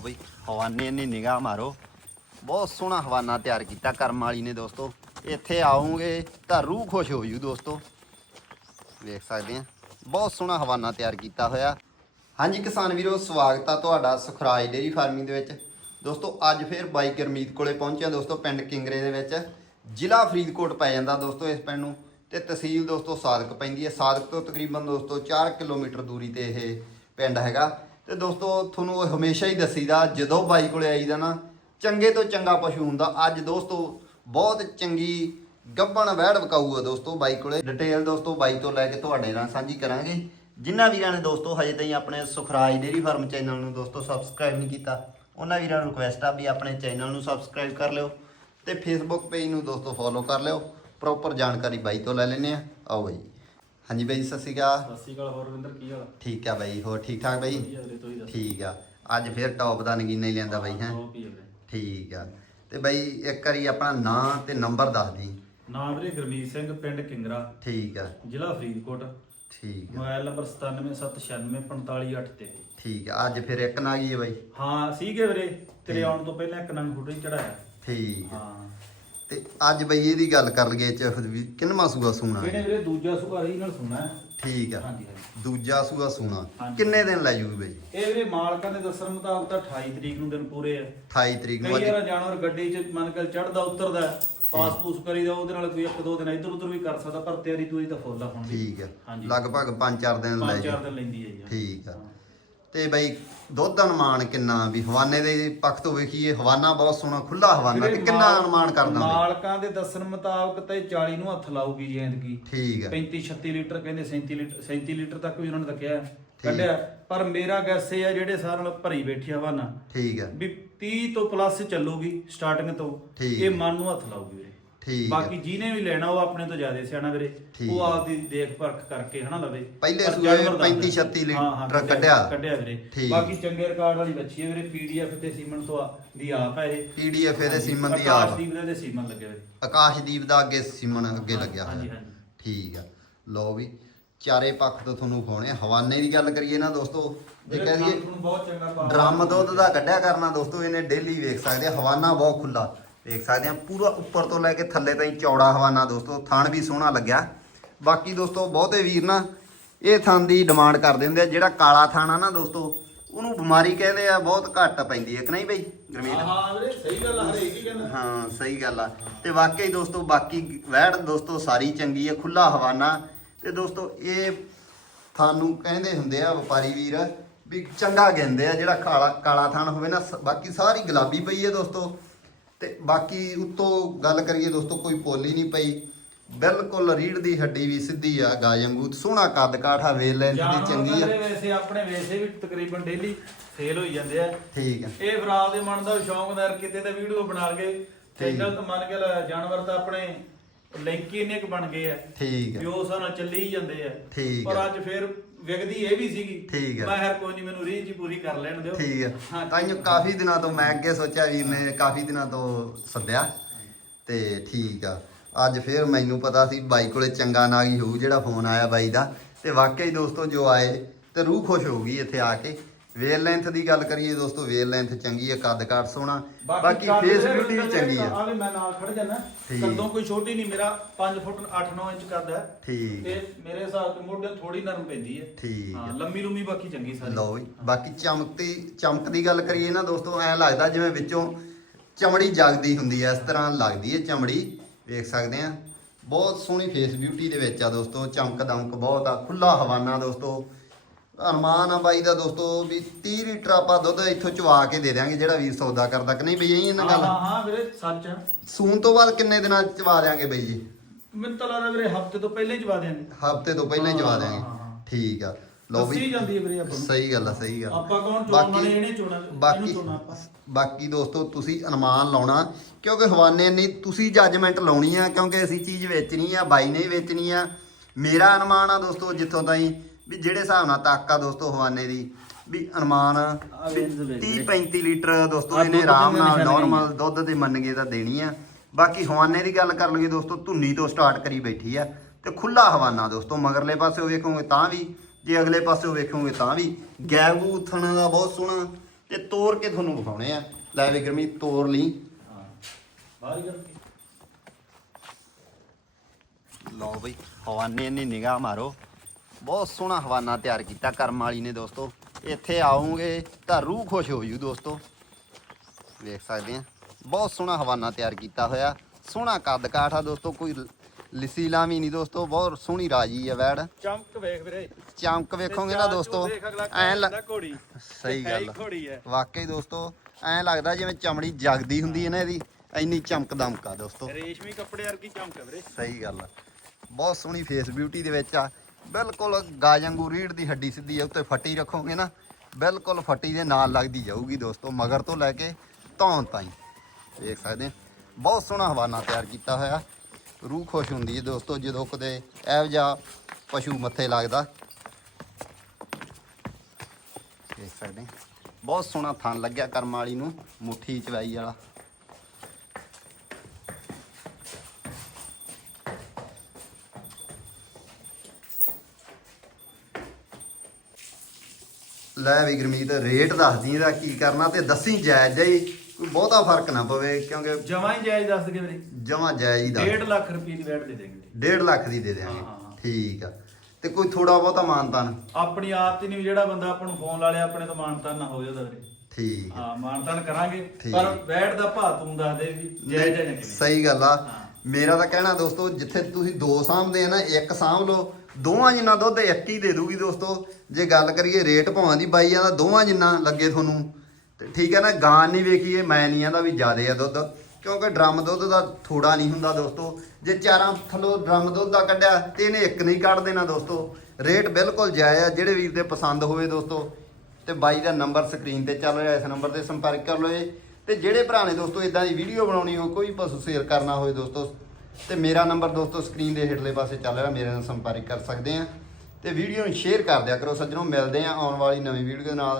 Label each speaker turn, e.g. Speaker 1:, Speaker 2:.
Speaker 1: ਲਓ ਬਈ ਹਵਾਨੇ ਨੇ ਨਿਗਾਹ ਮਾਰੋ। ਬਹੁਤ ਸੋਹਣਾ ਹਵਾਨਾ ਤਿਆਰ ਕੀਤਾ ਕਰਮ ਵਾਲੀ ਨੇ ਦੋਸਤੋ। ਇੱਥੇ ਆਉਂਗੇ ਤਾਂ ਰੂਹ ਖੁਸ਼ ਹੋ ਜੂ ਦੋਸਤੋ। ਵੇਖ ਸਕਦੇ ਆ। ਬਹੁਤ ਸੋਹਣਾ ਹਵਾਨਾ ਤਿਆਰ ਕੀਤਾ ਹੋਇਆ। ਹਾਂਜੀ ਕਿਸਾਨ ਵੀਰੋ, ਸਵਾਗਤ ਆ ਤੁਹਾਡਾ ਸੁਖਰਾਜ ਡੇਰੀ ਫਾਰਮਿੰਗ ਦੇ ਵਿੱਚ। ਦੋਸਤੋ, ਅੱਜ ਫੇਰ ਬਾਈ ਗੁਰਮੀਤ ਕੋਲੇ ਪਹੁੰਚਿਆ ਦੋਸਤੋ, ਪਿੰਡ ਕਿੰਗਰੇ ਦੇ ਵਿੱਚ। ਜ਼ਿਲ੍ਹਾ ਫਰੀਦਕੋਟ ਪੈ ਜਾਂਦਾ ਦੋਸਤੋ ਇਸ ਪਿੰਡ ਨੂੰ। ਤੇ ਤਹਿਸੀਲ ਦੋਸਤੋ ਸਾਦਕ ਪੈਂਦੀ ਹੈ ਸਾਦਕ ਤੋਂ ਤਕਰੀਬਨ ਦੋਸਤੋ 4 ਕਿਲੋਮੀਟਰ ਦੂਰੀ ਤੇ ਇਹ ਪਿੰਡ ਹੈਗਾ। ਤੇ ਦੋਸਤੋ, ਤੁਹਾਨੂੰ ਹਮੇਸ਼ਾ ਹੀ ਦੱਸੀਦਾ, ਜਦੋਂ ਬਾਈ ਕੋਲੇ ਆਈਦਾ ਨਾ, ਚੰਗੇ ਤੋਂ ਚੰਗਾ ਪਸ਼ੂ ਹੁੰਦਾ। ਅੱਜ ਦੋਸਤੋ, ਬਹੁਤ ਚੰਗੀ ਗੱਬਣ ਵਹਿੜ ਵਕਾਊ ਆ ਦੋਸਤੋ ਬਾਈ ਕੋਲੇ। ਡਿਟੇਲ ਦੋਸਤੋ ਬਾਈ ਤੋਂ ਲੈ ਕੇ ਤੁਹਾਡੇ ਨਾਲ ਸਾਂਝੀ ਕਰਾਂਗੇ। ਜਿਨ੍ਹਾਂ ਵੀਰਾਂ ਨੇ ਦੋਸਤੋ ਹਜੇ ਤਾਈਂ ਆਪਣੇ ਸੁਖਰਾਜ ਡੇਰੀ ਫਾਰਮ ਚੈਨਲ ਨੂੰ ਦੋਸਤੋ ਸਬਸਕ੍ਰਾਈਬ ਨਹੀਂ ਕੀਤਾ, ਉਹਨਾਂ ਵੀਰਾਂ ਨੂੰ ਰਿਕੁਐਸਟ ਆ ਵੀ ਆਪਣੇ ਚੈਨਲ ਨੂੰ ਸਬਸਕ੍ਰਾਈਬ ਕਰ ਲਿਓ ਤੇ ਫੇਸਬੁੱਕ ਪੇਜ ਨੂੰ ਦੋਸਤੋ ਫੋਲੋ ਕਰ ਲਿਓ। ਪ੍ਰੋਪਰ ਜਾਣਕਾਰੀ ਬਾਈ ਤੋਂ ਲੈ ਲੈਨੇ ਆ ਆਓ ਬਾਈ। ਹਾਂਜੀ ਬਾਈ ਸਤਿ ਸ਼੍ਰੀ ਅਕਾਲ।
Speaker 2: ਸਤਿ ਸ਼੍ਰੀ ਅਕਾਲ ਹੋਰ ਰਵਿੰਦਰ ਕੀ ਹਾਲ?
Speaker 1: ਠੀਕ ਆ ਬਾਈ ਹੋਰ ਠੀਕ ਠਾਕ ਬਾਈ?
Speaker 2: ਵਧੀਆ ਵੀਰੇ ਤੁਸੀਂ ਦੱਸੋ?
Speaker 1: ਠੀਕ ਆ। ਅੱਜ ਫੇਰ ਟੌਪ ਦਾ ਨਗੀਨਾ ਹੀ ਲੈਂਦਾ ਬਾਈ ਹੈ?
Speaker 2: ਹੋਰ ਕੀ ਆ ਵੀਰੇ।
Speaker 1: ਠੀਕ ਆ। ਤੇ ਬਾਈ ਇੱਕ ਵਾਰੀ ਆਪਣਾ ਨਾਂ ਤੇ ਨੰਬਰ ਦੱਸ ਦੀ।
Speaker 2: ਨਾਮ ਵੀਰੇ ਗੁਰਮੀਤ ਸਿੰਘ ਪਿੰਡ ਕਿੰਗਰਾ।
Speaker 1: ਠੀਕ ਆ।
Speaker 2: ਜ਼ਿਲ੍ਹਾ ਫਰੀਦਕੋਟ।
Speaker 1: ਠੀਕ ਆ।
Speaker 2: ਮੋਬਾਈਲ ਨੰਬਰ 9776945833
Speaker 1: ਠੀਕ ਆ। ਅੱਜ ਫਿਰ ਇੱਕ ਨਾ ਗਈ ਹੈ ਬਾਈ?
Speaker 2: ਹਾਂ ਸੀਗੇ ਵੀਰੇ। ਤੇਰੇ ਆਉਣ ਤੋਂ ਪਹਿਲਾਂ ਇੱਕ ਨੰਗ ਫੋਟੋ ਚੜਾਇਆ।
Speaker 1: ਠੀਕ ਆ।
Speaker 2: ਹਾਂ।
Speaker 1: ਤੇ ਅੱਜ ਬਈ ਇਹਦੀ ਗੱਲ ਕਰ ਲਈਏ ਚ ਕਿੰਨਵਾ ਸੂਆ ਸੂਣਾ
Speaker 2: ਇਹਨੇ ਵੀਰੇ ਦੂਜਾ ਸੁਭਾ ਹੀ ਨਾਲ ਸੁਣਾ।
Speaker 1: ਠੀਕ ਆ।
Speaker 2: ਹਾਂਜੀ ਹਾਂਜੀ।
Speaker 1: ਦੂਜਾ ਸੂਆ ਸੂਣਾ।
Speaker 2: ਹਾਂਜੀ।
Speaker 1: ਕਿੰਨੇ ਦਿਨ ਲੈ ਜੂਗੀ ਬਈ?
Speaker 2: ਇਹ ਵੀਰੇ ਮਾਲਕਾਂ ਦੇ ਦੱਸਣ ਮੁਤਾਬਕ ਤਾਂ 28 ਤਰੀਕ ਨੂੰ ਦਿਨ ਪੂਰੇ ਆ।
Speaker 1: 28 ਤਰੀਕ ਨੂੰ
Speaker 2: ਕਈ
Speaker 1: ਅੱਜ।
Speaker 2: ਵਾਰ ਜਾਨਵਰ ਗੱਡੀ 'ਚ ਮੰਨ ਕੇ ਚੜਦਾ ਉਤਰਦਾ ਪਾਸ ਪੂਸ ਕਰੀਦਾ ਉਹਦੇ ਨਾਲ ਕੋਈ ਇੱਕ ਦੋ ਦਿਨ ਇੱਧਰ ਉੱਧਰ ਵੀ ਕਰ ਸਕਦਾ ਪਰ ਤਿਆਰੀ ਤੂਰੀ ਤਾਂ ਫੁੱਲ ਆ ਹੁਣ ਦੀ।
Speaker 1: ਠੀਕ ਆ।
Speaker 2: ਹਾਂਜੀ।
Speaker 1: ਲਗਭਗ 5-4 ਦਿਨ ਲੈ
Speaker 2: ਪੰਜ ਚਾਰ
Speaker 1: ਜੂ
Speaker 2: ਦਿਨ ਲੈਂਦੀ ਹੈ ਜੀ।
Speaker 1: ਠੀਕ ਆ। ਤੇ ਬਈ ਦੁੱਧ ਅਨੁਮਾਨ ਕਿੰਨਾ ਵੀ ਹਵਾਨੇ ਦੇ ਪੱਖ ਤੋਂ ਵੇਖੀਏ ਹਵਾਨਾ ਬਹੁਤ ਸੋਹਣਾ ਖੁੱਲਾ ਹਵਾਨਾ ਤੇ ਕਿੰਨਾ ਅਨੁਮਾਨ ਕਰਦਾ ਬਈ?
Speaker 2: ਮਾਲਕਾਂ ਦੇ ਦੱਸਣ ਮੁਤਾਬਕ ਤਾਂ ਇਹ 40 ਨੂੰ ਹੱਥ ਲਾਊਗੀ ਜ਼ਿੰਦਗੀ
Speaker 1: ਠੀਕ ਆ।
Speaker 2: 35 36 ਲੀਟਰ ਕਹਿੰਦੇ 37 ਲੀਟਰ 37 ਲੀਟਰ ਤੱਕ ਵੀ ਉਹਨਾਂ ਨੇ ਦੱਕਿਆ ਕੱਢਿਆ। ਪਰ ਮੇਰਾ ਗੈਸ ਇਹ ਆ ਜਿਹੜੇ ਸਾਰਿਆਂ ਨਾਲ ਭਰੀ ਬੈਠੀ ਹਵਾਨਾ
Speaker 1: ਠੀਕ ਆ।
Speaker 2: ਵੀ 30 ਤੋਂ ਪਲੱਸ ਚੱਲੂਗੀ ਸਟਾਰਟਿੰਗ ਤੋਂ। ਇਹ ਮਨ ਨੂੰ ਹੱਥ ਲਾਊਗੀ ਵੀਰੇ।
Speaker 1: ਠੀਕ
Speaker 2: ਬਾਕੀ ਜਿਹਨੇ ਵੀ ਲੈਣਾ ਉਹ ਆਪਣੇ ਤੋਂ ਜ਼ਿਆਦਾ ਸਿਆਣਾ ਵੀਰੇ।
Speaker 1: ਠੀਕ
Speaker 2: ਉਹ
Speaker 1: ਆ।
Speaker 2: ਆਪਦੀ ਦੇਖ ਪਰਖ ਕਰਕੇ ਹਨਾ ਲਵੇ।
Speaker 1: ਪਹਿਲੇ
Speaker 2: ਪਰ
Speaker 1: ਸੂਏ
Speaker 2: ਜਾਨਵਰ ਦਾ
Speaker 1: 35 36
Speaker 2: ਹਾਂ, ਹਾਂ,
Speaker 1: ਲੀਟਰ ਕੱਢਿਆ।
Speaker 2: ਕੱਢਿਆ ਵੀਰੇ।
Speaker 1: ਠੀਕ।
Speaker 2: ਬਾਕੀ ਚੰਗੇ ਰਿਕਾਰਡ ਵਾਲੀ ਬੱਚੀ ਹੈ ਵੀਰੇ ਪੀਡੀਐਫ ਤੇ ਸੀਮਨ ਤੋਂ ਆ- ਦੀ ਆਪ ਹੈ ਇਹ।
Speaker 1: ਪੀਡੀਐਫ ਇਹਦੇ ਸੀਮਨ ਦੀ ਆਪ।
Speaker 2: ਆਕਾਸ਼ਦੀਪ ਦੇ ਸੀਮਨ ਲੱਗੇ ਵੀਰੇ
Speaker 1: ਆਕਾਸ਼ਦੀਪ ਦਾ ਅੱਗੇ ਸੀਮਨ ਅੱਗੇ ਲੱਗਿਆ
Speaker 2: ਹਾਂਜੀ,
Speaker 1: ਹੋਇਆ।
Speaker 2: ਹਾਂਜੀ।
Speaker 1: ਠੀਕ ਆ। ਲਓ ਵੀ ਚਾਰੇ ਪੱਖ ਤੋਂ ਤੁਹਾਨੂੰ ਖਾਉਣੇ ਹਵਾਨੇ ਦੀ ਗੱਲ ਕਰੀਏ ਨਾ ਦੋਸਤੋ ਜੇ
Speaker 2: ਵੀਰੇ
Speaker 1: ਕਹਿ
Speaker 2: ਖਾਣ
Speaker 1: ਦਈਏ
Speaker 2: ਖੂਣ ਬਹੁਤ ਚੰਗਾ ਪਾ
Speaker 1: ਡਰਮ ਦੁੱਧ ਦਾ ਕੱਢਿਆ ਕਰਨਾ ਦੋਸਤੋ ਇਹਨੇ ਡੇਲੀ ਵੇਖ ਸਕਦੇ ਆ। ਹਵਾਨਾ ਬਹੁਤ ਖੁੱਲਾ ਵੇਖ ਸਕਦੇ ਆ ਪੂਰਾ ਉੱਪਰ ਤੋਂ ਲੈ ਕੇ ਥੱਲੇ ਤਾਈਂ ਚੌੜਾ ਹਵਾਨਾ ਦੋਸਤੋ ਥਣ ਵੀ ਸੋਹਣਾ ਲੱਗਿਆ। ਬਾਕੀ ਦੋਸਤੋ ਬਹੁਤੇ ਵੀਰ ਨਾ ਇਹ ਥਣ ਦੀ ਡਿਮਾਂਡ ਕਰਦੇ ਹੁੰਦੇ ਆ ਜਿਹੜਾ ਕਾਲਾ ਥਣ ਆ ਨਾ ਦੋਸਤੋ ਉਹਨੂੰ ਬਿਮਾਰੀ ਕਹਿੰਦੇ ਆ ਬਹੁਤ ਘੱਟ ਪੈਂਦੀ ਹੈ ਕਿ ਨਹੀਂ ਬਈ ਗੁਰਮੀਤ?
Speaker 2: ਹਾਂ ਵੀਰੇ ਸਹੀ ਗੱਲ ਆ ਹਰੇਕ ਹੀ ਕਹਿੰਦਾ।
Speaker 1: ਹਾਂ ਸਹੀ ਗੱਲ ਆ। ਤੇ ਵਾਕਈ ਦੋਸਤੋ ਬਾਕੀ ਵੈੜ ਦੋਸਤੋ ਸਾਰੀ ਚੰਗੀ ਹੈ ਖੁੱਲਾ ਹਵਾਨਾ। ਤੇ ਦੋਸਤੋ ਇਹ ਤੁਹਾਨੂੰ ਕਹਿੰਦੇ ਹੁੰਦੇ ਆ ਵਪਾਰੀ ਵੀਰ ਵੀ ਚੰਗਾ ਕਹਿੰਦੇ ਆ ਜਿਹੜਾ ਕਾਲਾ ਕਾਲਾ ਥਣ ਹੋਵੇ ਨਾ ਬਾਕੀ ਸਾਰੀ ਗੁਲਾਬੀ ਪਈ ਹੈ ਦੋਸਤੋ। ਤੇ ਬਾਕੀ ਉੱਤੋਂ ਗੱਲ ਕਰੀਏ ਦੋਸਤੋ ਕੋਈ ਪੋਲੀ ਨਹੀਂ ਪਈ। ਬਿਲਕੁਲ ਰੀੜ ਦੀ ਹੱਡੀ ਵੀ ਸਿੱਧੀ ਆ ਵਾਂਗੂ। ਸੋਹਣਾ ਕੱਦ ਕਾਠਾ ਵੇਲ ਲੈਂਥ ਦੀ ਚੰਗੀ ਆ।
Speaker 2: ਵੈਸੇ ਆਪਣੇ ਵੈਸੇ ਵੀ ਤਕਰੀਬਨ ਡੇਲੀ ਸੇਲ ਹੋਈ ਜਾਂਦੇ ਆ।
Speaker 1: ਠੀਕ ਆ।
Speaker 2: ਇਹ ਬਰਾਲ ਦੇ ਮਨ ਦਾ ਸ਼ੌਂਕਦਾਰ ਕਿਤੇ ਤੇ ਵੀਡੀਓ ਬਣਾ ਕੇ ਚੈਨਲ ਤੋਂ ਮੰਨ ਕੇ ਜਾਨਵਰ ਤਾਂ ਆਪਣੇ ਲਿੰਕ ਹੀ ਇੰਨੇ ਕੁ ਬਣ ਗਏ ਆ
Speaker 1: ਠੀਕ ਆ।
Speaker 2: ਵੀ ਉਸ ਨਾਲ ਚੱਲੀ ਜਾਂਦੇ ਆ।
Speaker 1: ਠੀਕ
Speaker 2: ਪਰ
Speaker 1: ਆ।
Speaker 2: ਅੱਜ ਫੇਰ ਵਿਗਦੀ ਇਹ ਵੀ ਸੀਗੀ
Speaker 1: ਠੀਕ ਆ।
Speaker 2: ਮੈਂ ਹਰ ਕੋਈ ਨਹੀਂ ਮੈਨੂੰ ਰੀਝ ਹੀ ਪੂਰੀ ਕਰ ਲੈਣ ਦਿਓ।
Speaker 1: ਠੀਕ ਹੈ
Speaker 2: ਹਾਂ।
Speaker 1: ਤਾਂਹੀਓ ਕਾਫੀ ਦਿਨਾਂ ਤੋਂ ਮੈਂ ਅੱਗੇ ਸੋਚਿਆ ਵੀਰ ਨੇ ਕਾਫੀ ਦਿਨਾਂ ਤੋਂ ਸੱਦਿਆ। ਤੇ ਠੀਕ ਆ। ਅੱਜ ਫੇਰ ਮੈਨੂੰ ਪਤਾ ਸੀ ਬਾਈ ਕੋਲੇ ਚੰਗਾ ਨਾਗ ਹੋਊ ਜਿਹੜਾ ਫੋਨ ਆਇਆ ਬਾਈ ਦਾ। ਤੇ ਵਾਕਈ ਦੋਸਤੋ ਜੋ ਆਏ ਤੇ ਰੂਹ ਖੁਸ਼ ਹੋ ਗਈ ਇੱਥੇ ਆ ਕੇ। ਵੇਲ ਲੈਂਥ ਦੀ ਗੱਲ ਕਰੀਏ ਦੋਸਤੋ ਵੇਲ ਲੈਂਥ ਚੰਗੀ ਹੈ ਕੱਦ ਕਾਠ ਸੋਹਣਾ। ਬਾਕੀ ਫੇਸ ਬਿਊਟੀ ਵੀ ਚੰਗੀ ਆ
Speaker 2: ਆਵੇ ਮੈਂ ਨਾਲ ਖੜ ਜਾਣਾ
Speaker 1: ਠੀਕ।
Speaker 2: ਕੱਦੋਂ ਕੋਈ ਛੋਟੀ ਨਹੀਂ ਮੇਰਾ 5 ਫੁੱਟ 8-9 ਇੰਚ ਕੱਦ ਹੈ।
Speaker 1: ਠੀਕ।
Speaker 2: ਤੇ ਮੇਰੇ ਹਿਸਾਬ ਤੇ ਮੋਢੇ ਥੋੜੀ ਨਰਮ ਪੈਂਦੀ ਹੈ।
Speaker 1: ਠੀਕ।
Speaker 2: ਹਾਂ
Speaker 1: ਹੈ
Speaker 2: ਲੰਮੀ ਲੰਮੀ ਬਾਕੀ ਚੰਗੀ ਸਾਰੀ।
Speaker 1: ਲਓ ਵੀ ਬਾਕੀ ਚਮਕਦੀ ਚਮਕ ਦੀ ਗੱਲ ਕਰੀਏ ਨਾ ਦੋਸਤੋ ਐ ਲੱਗਦਾ ਜਿਵੇਂ ਵਿੱਚੋਂ ਚਮੜੀ ਜਗਦੀ ਹੁੰਦੀ ਐ ਇਸ ਤਰ੍ਹਾਂ ਲੱਗਦੀ ਐ ਚਮੜੀ। ਵੇਖ ਸਕਦੇ ਆ ਬਹੁਤ ਸੋਹਣੀ ਫੇਸ ਬਿਊਟੀ ਦੇ ਵਿੱਚ ਆ ਦੋਸਤੋ ਚਮਕ ਦਮਕ ਬਹੁਤ ਆ ਖੁੱਲਾ ਹਵਾਨਾ ਦੋਸਤੋ। ਅਰਮਾਨ ਆ ਬਾਈ ਦਾ ਦੋਸਤੋ ਵੀ 30 ਲੀਟਰ ਆਪਾਂ ਦੁੱਧ ਇੱਥੋਂ ਚਵਾ ਕੇ ਦੇ ਦਿਆਂਗੇ ਜਿਹੜਾ ਵੀਰ ਸੌਦਾ ਕਰਦਾ। ਕਿ ਨਹੀਂ ਬਈ ਇਹ ਨਾ
Speaker 2: ਹਾਂ
Speaker 1: ਗੱਲ
Speaker 2: ਹਾਂ ਹਾਂ ਵੀਰੇ ਸੱਚ ਆ।
Speaker 1: ਸੂਨ ਤੋਂ ਬਾਅਦ ਕਿੰਨੇ ਦਿਨਾਂ ਚ ਚਵਾ ਦਿਆਂਗੇ ਬਈ ਜੀ?
Speaker 2: ਮੈਨੂੰ ਤਾਂ ਲੱਗਦਾ ਵੀਰੇ ਹਫ਼ਤੇ ਤੋਂ ਪਹਿਲਾਂ ਹੀ ਜਵਾ ਦਿਆਂਗੇ।
Speaker 1: ਹਫ਼ਤੇ ਤੋਂ ਪਹਿਲਾਂ ਹੀ ਚਵਾ ਦਿਆਂਗੇ।
Speaker 2: ਹਾਂ, ਹਾਂ।
Speaker 1: ਠੀਕ ਆ। ਲਓ
Speaker 2: ਦੱਸੀ
Speaker 1: ਵੀ
Speaker 2: ਜਾਂਦੀ ਹੈ ਵੀਰੇ ਆਪਾਂ ਨੂੰ।
Speaker 1: ਸਹੀ ਗੱਲ ਆ ਸਹੀ ਗੱਲ
Speaker 2: ਆਪਾਂ ਕੌਣ ਚੋਣ ਵਾਲੇ ਇਹਨੇ ਚੋਣਾ
Speaker 1: ਬਾਕੀ
Speaker 2: ਇਹਨੂੰ ਚੋਣਾ ਆਪਾਂ।
Speaker 1: ਬਾਕੀ ਦੋਸਤੋ ਤੁਸੀਂ ਅਨੁਮਾਨ ਲਾਉਣਾ ਕਿਉਂਕਿ ਹਵਾਨੇ ਨਹੀਂ ਤੁਸੀਂ ਜੱਜਮੈਂਟ ਲਾਉਣੀ ਆ ਕਿਉਂਕਿ ਅਸੀਂ ਚੀਜ਼ ਵੇਚਣੀ ਆ ਬਾਈ ਨੇ ਹੀ ਵੇਚਣੀ ਆ। ਮੇਰਾ ਅਨੁਮਾਨ ਆ ਦੋਸਤੋ ਜਿੱਥੋਂ ਤਾਈਂ ਵੀ ਜਿਹੜੇ ਹਿਸਾਬ ਨਾਲ ਤੱਕ ਆ ਦੋਸਤੋ ਹਵਾਨੇ ਦੀ ਵੀ
Speaker 2: ਦੇ
Speaker 1: 30 35 ਲੀਟਰ ਦੋਸਤੋ ਇਹਨੇ ਆਰਾਮ ਨਾਲ ਨਾਰਮਲ ਦੁੱਧ ਦੇ ਮੰਨਗੇ ਤਾਂ ਦੇਣੀ ਆ। ਬਾਕੀ ਹਵਾਨੇ ਦੀ ਗੱਲ ਕਰ ਲਈਏ ਦੋਸਤੋ ਧੁੰਨੀ ਤੋਂ ਸਟਾਰਟ ਕਰੀ ਬੈਠੀ ਆ ਤੇ ਖੁੱਲਾ ਹਵਾਨਾ ਦੋਸਤੋ ਮਗਰਲੇ ਪਾਸੇ ਵੇਖੋਗੇ ਤਾਂ ਵੀ ਜੇ ਅਗਲੇ ਪਾਸੇ ਵੇਖੋਗੇ ਤਾਂ ਵੀ। ਗੈਗੂ ਥਣਾ ਦਾ ਬਹੁਤ ਸੋਹਣਾ ਤੇ ਤੋੜ ਕੇ ਤੁਹਾਨੂੰ ਵਿਖਾਉਣੇ ਆ। ਲੈ ਵੀ ਗਰਮੀ ਤੋੜ ਲਈ।
Speaker 2: ਹਾਂ ਬਾਹਰ ਕਰਕੇ
Speaker 1: ਲਓ ਬਈ ਹਵਾਨੇ ਨੇ ਨਿਗਾਹ ਮਾਰੋ। ਬਹੁਤ ਸੋਹਣਾ ਹਵਾਨਾ ਤਿਆਰ ਕੀਤਾ ਕਰਮ ਵਾਲੀ ਨੇ ਦੋਸਤੋ। ਇੱਥੇ ਆਉਂਗੇ ਤਾਂ ਰੂਹ ਖੁਸ਼ ਹੋ ਜੂ ਦੋਸਤੋ। ਵੇਖ ਸਕਦੇ ਆ। ਬਹੁਤ ਸੋਹਣਾ ਹਵਾਨਾ ਤਿਆਰ ਕੀਤਾ ਹੋਇਆ। ਸੋਹਣਾ ਕੱਦ ਕਾਠ ਆ ਦੋਸਤੋ ਕੋਈ ਲਿਸੀ ਲਾਵੀ ਨਹੀਂ ਦੋਸਤੋ ਬਹੁਤ ਸੋਹਣੀ ਰਾਜੀ ਆ ਵੈੜ।
Speaker 2: ਚਮਕ ਵੇਖ ਵੀਰੇ।
Speaker 1: ਚਮਕ ਵੇਖੋਗੇ ਨਾ ਦੋਸਤੋ ਐ
Speaker 2: ਘੋੜੀ
Speaker 1: ਸਹੀ ਗੱਲ ਆ।
Speaker 2: ਘੋੜੀ ਹੈ।
Speaker 1: ਵਾਕਈ ਦੋਸਤੋ ਐਂ ਲੱਗਦਾ ਜਿਵੇਂ ਚਮੜੀ ਜਗਦੀ ਹੁੰਦੀ ਹੈ ਨਾ ਇਹਦੀ ਇੰਨੀ ਚਮਕ ਦਮਕ ਦੋਸਤੋ।
Speaker 2: ਰੇਸ਼ਮੀ ਕੱਪੜੇ ਵਰਗੀ ਚਮਕ ਵੀਰੇ।
Speaker 1: ਸਹੀ ਗੱਲ ਬਹੁਤ ਸੋਹਣੀ ਫੇਸ ਬਿਊਟੀ ਦੇ ਵਿੱਚ ਆ। ਬਿਲਕੁਲ ਗਾਜੰਗੂ ਰੀੜ ਦੀ ਹੱਡੀ ਸਿੱਧੀ ਹੈ ਉੱਤੇ ਫੱਟੀ ਰੱਖੋਗੇ ਨਾ, ਬਿਲਕੁਲ ਫੱਟੀ ਦੇ ਨਾਲ ਲੱਗਦੀ ਜਾਊਗੀ ਦੋਸਤੋ, ਮਗਰ ਤੋਂ ਲੈ ਕੇ ਧੌਣ ਤਾਈਂ। ਦੇਖ ਸਕਦੇ ਬਹੁਤ ਸੋਹਣਾ ਹਵਾਨਾ ਤਿਆਰ ਕੀਤਾ ਹੋਇਆ। ਰੂਹ ਖੁਸ਼ ਹੁੰਦੀ ਹੈ ਦੋਸਤੋ, ਜਦੋਂ ਕਦੇ ਇਹੋ ਜਿਹਾ ਪਸ਼ੂ ਮੱਥੇ ਲੱਗਦਾ। ਦੇਖ ਸਕਦੇ ਬਹੁਤ ਸੋਹਣਾ ਥਣ ਲੱਗਿਆ ਕਰਮ ਵਾਲੀ ਨੂੰ, ਮੁੱਠੀ ਚਵਾਈ ਵਾਲਾ। ਲੈ ਵੀ ਗਰਮੀਤ ਰੇਟ ਦੱਸਦੀ ਇਹਦਾ ਕੀ ਕਰਨਾ ਤੇ ਦੱਸੀ ਜਾਇਜ਼ ਜਾਈ ਕੋਈ ਬਹੁਤਾ ਫ਼ਰਕ ਨਾ ਪਵੇ ਕਿਉਂਕਿ
Speaker 2: ਜਮਾਂ ਹੀ ਜਾਇਜ਼ ਦੱਸ ਕੇ ਵੀਰੇ
Speaker 1: ਜਮਾ ਜਾਇਜ਼ ਹੀ ਦਾ
Speaker 2: 1.5 ਲੱਖ ਰੁਪਏ ਦੀ ਵੈਟ ਦੇ ਦੇਂਗੇ
Speaker 1: 1.5 ਲੱਖ ਦੀ ਦੇ
Speaker 2: ਹਾਂ, ਹਾਂ।
Speaker 1: ਠੀਕ ਆ। ਤੇ ਕੋਈ ਥੋੜਾ ਬਹੁਤਾ ਮਾਨਤਾਨ?
Speaker 2: ਆਪਣੀ ਆਪ ਤੇ ਨਹੀਂ ਜਿਹੜਾ ਬੰਦਾ ਆਪਾਂ ਨੂੰ ਫੋਨ ਲਾ ਲਿਆ ਆਪਣੇ ਤੋਂ ਮਾਨਤਾਨ ਨਾ ਹੋ ਜਾਂਦਾ ਵੀਰੇ।
Speaker 1: ਠੀਕ ਆ।
Speaker 2: ਹਾਂ ਮਾਨਤਾਨ ਕਰਾਂਗੇ।
Speaker 1: ਠੀਕ।
Speaker 2: ਪਰ ਵੈਟ ਦਾ ਭਾਅ ਤੂੰ ਦੱਸ ਦੇ ਵੀ ਜਾਇਜ਼ ਹੈ ਜਾਂ ਕਿਵੇਂ।
Speaker 1: ਸਹੀ ਗੱਲ ਆ।
Speaker 2: ਹਾਂ।
Speaker 1: ਮੇਰਾ ਤਾਂ ਕਹਿਣਾ ਦੋਸਤੋ ਜਿੱਥੇ ਤੁਸੀਂ ਦੋ ਸਾਂਭਦੇ ਆ ਨਾ ਇੱਕ ਸਾਂਭ ਲਓ ਦੋਵਾਂ ਜਿੰਨਾ ਦੁੱਧ ਇੱਕ ਹੀ ਦੇ ਦੂਗੀ ਦੋਸਤੋ, ਜੇ ਗੱਲ ਕਰੀਏ ਰੇਟ ਭਾਵਾਂ ਦੀ ਬਾਈ ਜਾਂਦਾ ਦੋਵਾਂ ਜਿੰਨਾ ਲੱਗੇ ਤੁਹਾਨੂੰ। ਤੇ ਠੀਕ ਹੈ ਨਾ, ਗਾਂ ਨਹੀਂ ਵੇਖੀਏ, ਮੈਂ ਨਹੀਂ ਆਂਦਾ ਵੀ ਜ਼ਿਆਦੇ ਆ ਦੁੱਧ, ਕਿਉਂਕਿ ਡਰਮ ਦੁੱਧ ਦਾ ਥੋੜਾ ਨਹੀਂ ਹੁੰਦਾ ਦੋਸਤੋ। ਜੇ ਚਾਰਾਂ ਥੱਲੋਂ ਡਰਮ ਦੁੱਧ ਦਾ ਕੱਢਿਆ, ਤੇ ਇਹਨੇ ਇੱਕ ਨਹੀਂ ਕੱਢ ਦੇਣਾ ਦੋਸਤੋ। ਰੇਟ ਬਿਲਕੁਲ ਜਾਇਜ਼ ਆ, ਜਿਹੜੇ ਵੀਰ ਦੇ ਪਸੰਦ ਹੋਵੇ ਦੋਸਤੋ। ਤੇ ਬਾਈ ਦਾ ਨੰਬਰ ਸਕਰੀਨ ਤੇ ਚੱਲ ਰਿਹਾ, ਇਸ ਨੰਬਰ ਤੇ ਸੰਪਰਕ ਕਰ ਲਓ ਇਹ। ਤੇ ਜਿਹੜੇ ਭਰਾ ਨੇ ਦੋਸਤੋ ਇਦਾਂ ਦੀ ਵੀਡੀਓ ਬਣਾਉਣੀ ਹੋ ਕੋਈ ਪਸ਼ੂ ਸੇਲ ਕਰਨਾ ਹੋਵੇ ਦੋਸਤੋ ਤੇ ਮੇਰਾ ਨੰਬਰ ਦੋਸਤੋ ਸਕਰੀਨ ਦੇ ਹੇਠਲੇ ਪਾਸੇ ਚੱਲ ਰਿਹਾ, ਮੇਰੇ ਨਾਲ ਸੰਪਰਕ ਕਰ ਸਕਦੇ ਆ। ਤੇ ਵੀਡੀਓ ਨੂੰ ਸ਼ੇਅਰ ਕਰ ਦਿਆ ਕਰੋ ਸੱਜਣੋ, ਮਿਲਦੇ ਆ ਆਉਣ ਵਾਲੀ ਨਵੀਂ ਵੀਡੀਓ ਨਾਲ।